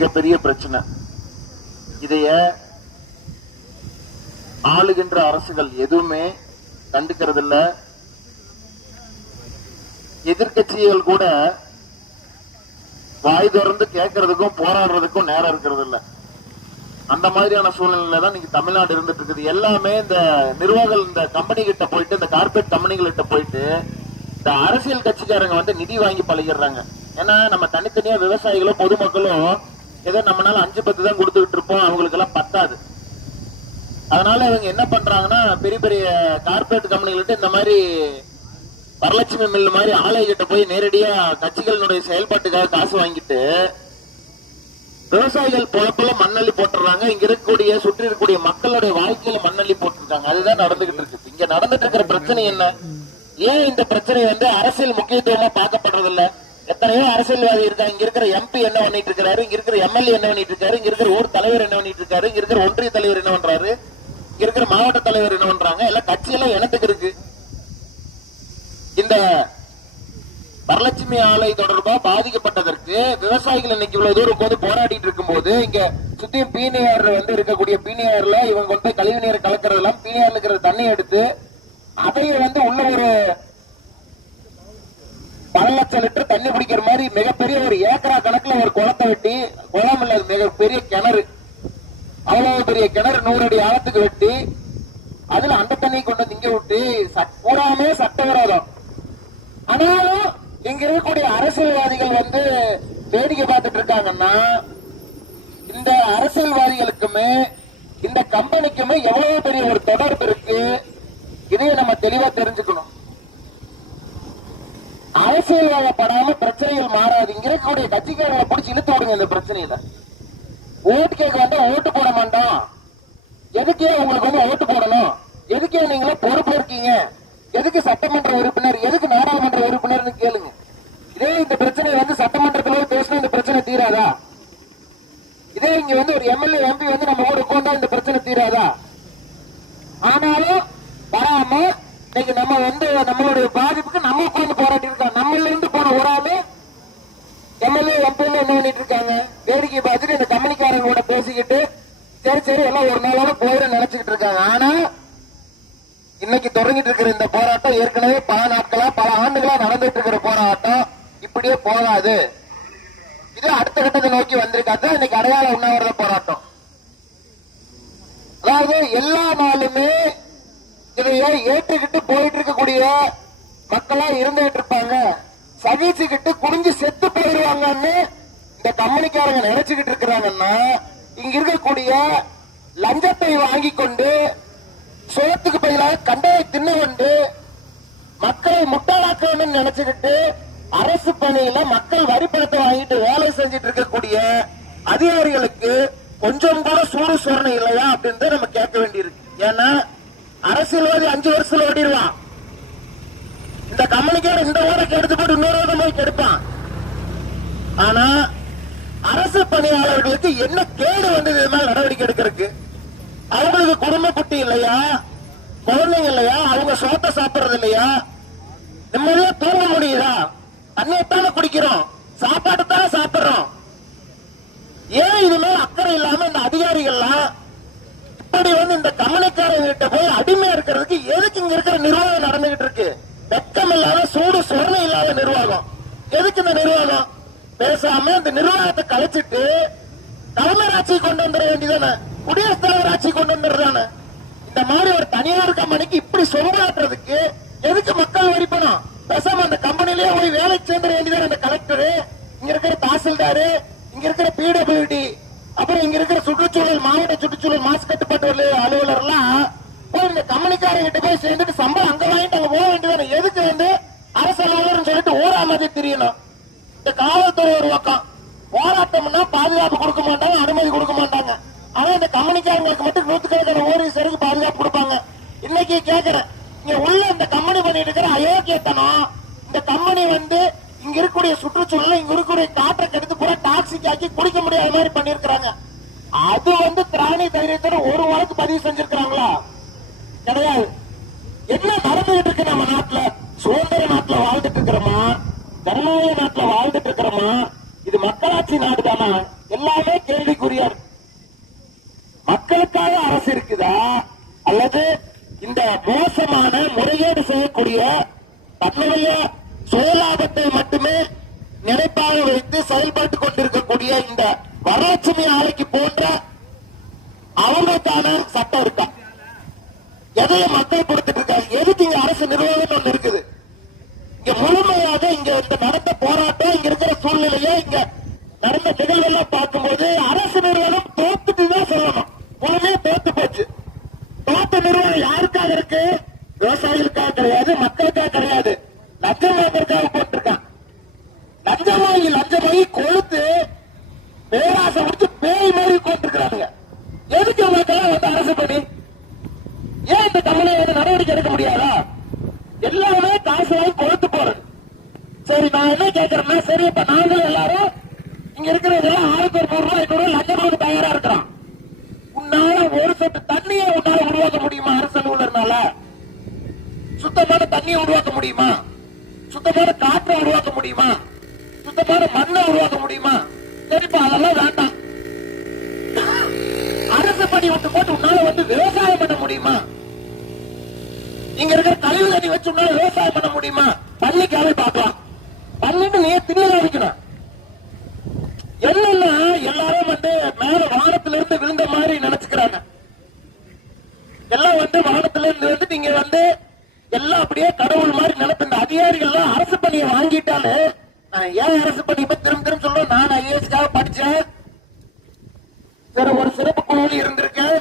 மிகப்பெரிய பிரச்சனை. இதைய ஆளுகின்ற அரசுகள் எதுவுமே கண்டுக்கிறது இல்ல. எதிர்கட்சிகள் கூட வாய் திறந்து கேட்கறதுக்கும் போராடுறதுக்கும் நேரம் இருக்கிறது இல்ல. அந்த மாதிரியான சூழ்நிலையில தான் நீங்க தமிழ்நாடு இருந்துட்டு இருக்குது. எல்லாமே இந்த நிர்வாகிகள் இந்த கம்பெனி கிட்ட போயிட்டு, இந்த கார்பரேட் கம்பெனிகள் கிட்ட போயிட்டு இந்த அரசியல் கட்சிக்காரங்க நிதி வாங்கி பழகிடுறாங்க. ஏன்னா நம்ம தனித்தனியா விவசாயிகளும் பொதுமக்களும் ஏதோ நம்மளால 5-10 தான் கொடுத்துக்கிட்டு இருப்போம், அவங்களுக்கு எல்லாம் பத்தாது. அதனால இவங்க என்ன பண்றாங்கன்னா, பெரிய பெரிய கார்பரேட் கம்பெனிகள்கிட்ட இந்த மாதிரி வரலட்சுமி மில் மாதிரி ஆலை கிட்ட போய் நேரடியா கட்சிகளினுடைய செயல்பாட்டுக்காக காசு வாங்கிட்டு விவசாயிகள் பொழப்புல மண்ணள்ளி போட்டுறாங்க. இங்க இருக்கக்கூடிய சுற்றி இருக்கக்கூடிய மக்களுடைய வாழ்க்கையில மண்ணள்ளி போட்டிருக்காங்க. அதுதான் நடந்துகிட்டு இருக்கு. இங்க நடந்துட்டு இருக்கிற பிரச்சனை என்ன? ஏன் இந்த பிரச்சனை அரசியல் முக்கியத்துவமா பார்க்கப்படுறது இல்ல? எத்தனையோ அரசியல்வாதி இருக்காங்க. இங்க இருக்கிற எம்பி என்ன பண்ணிட்டு இருக்காரு, இங்க இருக்கிற எம்எல்ஏ என்ன பண்ணிட்டு இருக்காரு, இங்க இருக்கிற ஊர் தலைவர் என்ன பண்ணிட்டு இருக்காரு, இங்க இருக்கிற ஒன்றிய தலைவர் என்ன பண்றாரு, இங்க இருக்கிற மாவட்ட தலைவர் என்ன பண்றாங்க? எல்லாம் கட்சியெல்லாம் எனத்துக்கு இருக்கு. இந்த வரலட்சுமி ஆலை தொடர்பா பாதிக்கப்பட்டதற்கு விவசாயிகள் இன்னைக்கு இவ்வளவு தூரம் போது போராடிட்டு இருக்கும் போது, இங்க சுத்தி பீனியார் இருக்கக்கூடிய பீனியார்ல இவங்க போய் கழிவு நீரை கலக்கிறதெல்லாம் பீனியார்ல இருக்கிற தண்ணி எடுத்து அதைய உள்ள ஒரு 10 லட்சம் லிட்டர் தண்ணி பிடிக்கிற மாதிரி மிகப்பெரிய ஒரு ஏக்கரா கணக்குல ஒரு குளத்தை வெட்டி, குளம் இல்ல மிகப்பெரிய கிணறு, அவ்வளவு பெரிய கிணறு 100 அடி ஆழத்துக்கு வெட்டி அதுல அந்த தண்ணி கொண்டு வந்து இங்க விட்டு பூராமே சட்டவிரோதம். ஆனாலும் இங்க இருக்கக்கூடிய அரசியல்வாதிகள் வேடிக்கை பார்த்துட்டு இருக்காங்கன்னா, இந்த அரசியல்வாதிகளுக்குமே இந்த கம்பெனிக்குமே எவ்வளவு பெரிய ஒரு தொடர்பு இருக்கு, இதையே நம்ம தெளிவா தெரிஞ்சுக்கணும். அரசியல்வாதப்படாம பிரச்சனைகள் மாறாது. இங்க இருக்கக்கூடிய கட்சிக்காரங்களை பிடிச்சி இழுத்து விடுங்க. இந்த பிரச்சனையில ஓட்டு கேட்க வந்தா ஓட்டு போட மாட்டோம். எதுக்கே உங்களுக்கு ஓட்டு போடணும்? எதுக்கே நீங்களே பொறுப்பு இருக்கீங்க? எதுக்கு சட்டமன்ற உறுப்பினர், எதுக்கு நாடாளுமன்ற உறுப்பினர்னு கேளுங்க. இதே இந்த பிரச்சனை சட்டமன்றத்தில் பேசினா இந்த பிரச்சனை தீராதா? இதே இங்க ஒரு எம்எல்ஏ எம்பி நம்ம கூட உட்கார்ந்தா இந்த பிரச்சனை தீராதா? ஆனாலும் வராம இன்னைக்கு நம்ம நம்மளுடைய பாதிப்புக்கு நம்ம உட்கார்ந்து போராட்டி இருக்கோம். நம்மள இருந்து போன ஒரு ஆளு எம்எல்ஏ எம்பி என்ன பண்ணிட்டு இருக்காங்க? வேடிக்கை பார்த்துட்டு இந்த கம்பெனிக்காரங்க கூட பேசிக்கிட்டு சரி எல்லாம் ஒரு நாளோட போயிட நினைச்சுக்கிட்டு இருக்காங்க. ஆனா இன்னைக்கு தொடங்கிட்டு இருக்கிற இந்த போராட்டம் ஏற்கனவே பல நாட்களா பல ஆண்டுகளா நடந்துட்டு இருக்கிற போராட்டம் இப்படியே போகாது. இது அடுத்த கட்டத்தை நோக்கி வந்திருக்காது. இன்னைக்கு அடையாள உண்ணாவிரத போராட்டம். அதாவது எல்லா நாளுமே இதைய ஏற்றுக்கிட்டு போயிட்டு இருக்கக்கூடிய மக்களா இருந்துகிட்டு இருப்பாங்க. சகிச்சுக்கிட்டு குடிஞ்சு செத்து போயிடுவாங்கன்னு இந்த கம்பெனிக்காரங்க நினைச்சுக்கிட்டு இருக்கிறாங்கன்னா, இங்க இருக்கக்கூடிய லஞ்சத்தை வாங்கி கொண்டு சோத்துக்கு பதிலாக கண்டையை தின்னு கொண்டு மக்களை முட்டாளாக்கணும்னு நினைச்சுக்கிட்டு அரசு பணியில மக்கள் வரிப்பணத்தை வாங்கிட்டு வேலை செஞ்சிட்டு இருக்கக்கூடிய அதிகாரிகளுக்கு கொஞ்சம் கூட சூடு சொரணை இல்லையா அப்படின்னு நம்ம கேட்க வேண்டியிருக்கு. ஏன்னா அரசியல்வாதி 5 வருஷத்துல ஓடிடுவான். இந்த கம்பெனிக்கார இந்த ஊரை கெடுத்து போட்டு இன்னொரு ஊரை போய் கெடுப்பான். ஆனா அரசு பணியாளர்களுக்கு என்ன கேடு இது மாதிரி நடவடிக்கை எடுக்கிறதுக்கு? அவங்களுக்கு குடும்ப குட்டி இல்லையா, குழந்தைங்க இல்லையா, அவங்க சோத்த சாப்பிடுறது இல்லையா, நிம்மதியா தூங்க முடியுதா? தண்ணியத்தான குடிக்கிறோம், சாப்பாட்டுத்தானே சாப்பிடுறோம். ஏன் இது மேல அக்கறை இல்லாம இந்த அதிகாரிகள்லாம் இப்படி இந்த கம்பெனிக்காரங்கிட்ட போய் அடிமையா இருக்கிறதுக்கு எதுக்கு இங்க இருக்கிற நிர்வாகம் நடந்துகிட்டு இருக்கு? வெக்கம் இல்லாத சூடு சொரணை இல்லாத நிர்வாகம். எதுக்கு இந்த நிர்வாகம்? பேசாம இந்த நிர்வாகத்தை கலைச்சிட்டு தலைமையர் ஆட்சி கொண்டு வந்துட வேண்டியதானே, குடியரசுத் தலைவர் ஆட்சி கொண்டு வந்துடுறானே. இந்த மாதிரி ஒரு தனியார் கம்பெனிக்கு இப்படி சொல்லாட்டுறதுக்கு எதுக்கு மக்கள் வரி பணம்? பேசாம அந்த கம்பெனிலேயே போய் வேலைக்கு சேர்ந்துட வேண்டியதானே அந்த கலெக்டரு, இங்க இருக்கிற தாசில்தாரு, இங்க இருக்கிற பிடபிள்யூடி, அப்புறம் இங்க இருக்கிற சுற்றுச்சூழல் மாவட்ட சுற்றுச்சூழல் மாசு கட்டுப்பாட்டு அலுவலர் எல்லாம் போய் இந்த கம்பெனிக்காரங்கிட்ட போய் சேர்ந்துட்டு சம்பளம் அங்க வாங்கிட்டு அங்க போக வேண்டியதானே. எதுக்கு அரசு அலுவலர் சொல்லிட்டு ஊரா மாதிரி தெரியணும்? இந்த காவல்துறை ஒரு பக்கம் போராட்டம்னா பாதுகாப்பு கொடுக்க மாட்டாங்க, அனுமதி கொடுக்க மாட்டாங்க. ஆனா இந்த கம்பெனிக்காரங்களுக்கு மட்டும் 100கணக்கான ஓரிசருக்கு பாதுகாப்பு கொடுப்பாங்க. இன்னைக்கு கேட்கிறேன், இங்க உள்ள இந்த கம்பெனி பண்ணிட்டு இருக்கிற அயோக்கியத்தனம், இந்த கம்பெனி இங்க இருக்கக்கூடிய சுற்றுச்சூழல், இங்க இருக்கக்கூடிய காற்றை கெடுத்து பூரா டாக்ஸிக் ஆக்கி குடிக்க முடியாத மாதிரி பண்ணிருக்கிறாங்க. அது திராணி தைரியத்தோட ஒரு வழக்கு பதிவு செஞ்சிருக்கிறாங்களா? கிடையாது. என்ன நடந்துகிட்டு இருக்கு நம்ம நாட்டுல? சுதந்திர நாட்டுல வாழ்ந்துட்டு இருக்கிறோமா? ஜனநாயக நாட்டுல வாழ்ந்துட்டு இருக்கிறோமா? இது மக்களாட்சி நாடு தானா? எல்லாமே கேள்விக்குறியா இருக்கு. மக்களுக்காக அரசு இருக்குதா அல்லது இந்த மோசமான முறைகேடு செய்யக்கூடிய தன்னுடைய சுயலாபத்தை மட்டுமே நினைப்பாக வைத்து செயல்பட்டுக் கொண்டிருக்கக்கூடிய இந்த வரலட்சுமி ஆலைக்கு போன்ற அவங்களுக்கான சட்டம் இருக்கா? எதையும் மக்கள் கொடுத்துட்டு இருக்காங்க. எதுக்கு இங்க அரசு நிர்வாகம் ஒன்று இருக்குது? இங்க முழுமையாக இங்க இந்த நடந்த போராட்டம், இங்க இருக்கிற சூழ்நிலையை, இங்க நடந்த நிகழ்வெல்லாம் பார்க்கும்போது அரசு நிறுவனம் தோத்துட்டு தான் சொல்லணும். முழுமையா தோத்து போச்சு. தோத்த நிறுவனம் யாருக்காக இருக்கு? விவசாயிகளுக்காக கிடையாது, மக்களுக்காக கிடையாது, லஞ்சம் வாங்கறதுக்காக போட்டிருக்கான். லஞ்சமாகி கொழுத்து பேராசை முடிச்சு பேய் மாதிரி கொண்டிருக்கிறாங்க. எதுக்கு மக்கள் வந்து அரசு பண்ணி ஏன் இந்த தமிழை நடவடிக்கை எடுக்க முடியாதா? எல்லாமே காசு வாங்கி கொழுத்து போறது. சரி, நான் என்ன கேட்கிறேன்னா, சரி இப்ப நாங்களும் எல்லாரும் இங்க இருக்கிறதெல்லாம் ஆளுக்கு ஒரு 100 ரூபாய் 500 ரூபாய் லஞ்சம் கொடுக்க தயாரா இருக்கிறோம். உன்னால ஒரு சொட்டு தண்ணியை உன்னால உருவாக்க முடியுமா? அரசு அலுவலர்னால சுத்தமான தண்ணியை உருவாக்க முடியுமா? சுத்தமான காற்றை உருவாக்க முடியுமா? சுத்தமான மண்ணை உருவாக்க முடியுமா? சரிப்பா, அதெல்லாம் வேண்டாம். அரசு பணி விட்டு போட்டு உன்னால வந்து விவசாயம் பண்ண முடியுமா? இங்க இருக்கிற கழிவு தண்ணி வச்சு உன்னால விவசாயம் பண்ண முடியுமா? பள்ளிக்காவே பார்க்கலாம். பள்ளிட்டு நீ தின்னு காமிக்கணும். என்னன்னா எல்லாரும் வந்து மேல வானத்திலிருந்து விழுந்த மாதிரி நினைச்சுக்கிறாங்க. எல்லாம் வந்து வானத்திலிருந்து வந்து நீங்க வந்து எல்லாம் அப்படியே கடவுள் மாதிரி நினைப்பு. இந்த அதிகாரிகள் அரசு பணியை வாங்கிட்டாலே, நான் ஏன் அரசு பணி திரும்ப சொல்றேன், நான் ஐஏஎஸ்க்காக படிச்சேன், ஒரு சிறப்பு குழுவில் இருந்திருக்கேன்,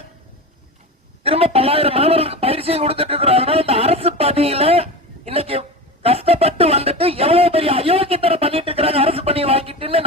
திரும்ப 10,000 மாணவர்களுக்கு பயிற்சியும் கொடுத்துட்டு இருக்கிறோம். அதனால இந்த அரசு பணியில இன்னைக்கு கஷ்டப்பட்டு வந்துட்டு எவ்வளவு பெரிய அயோக்கியத்தனம் பண்ணிட்டு இருக்கிறாங்க அரசு பணியை வாங்கிட்டுன்னு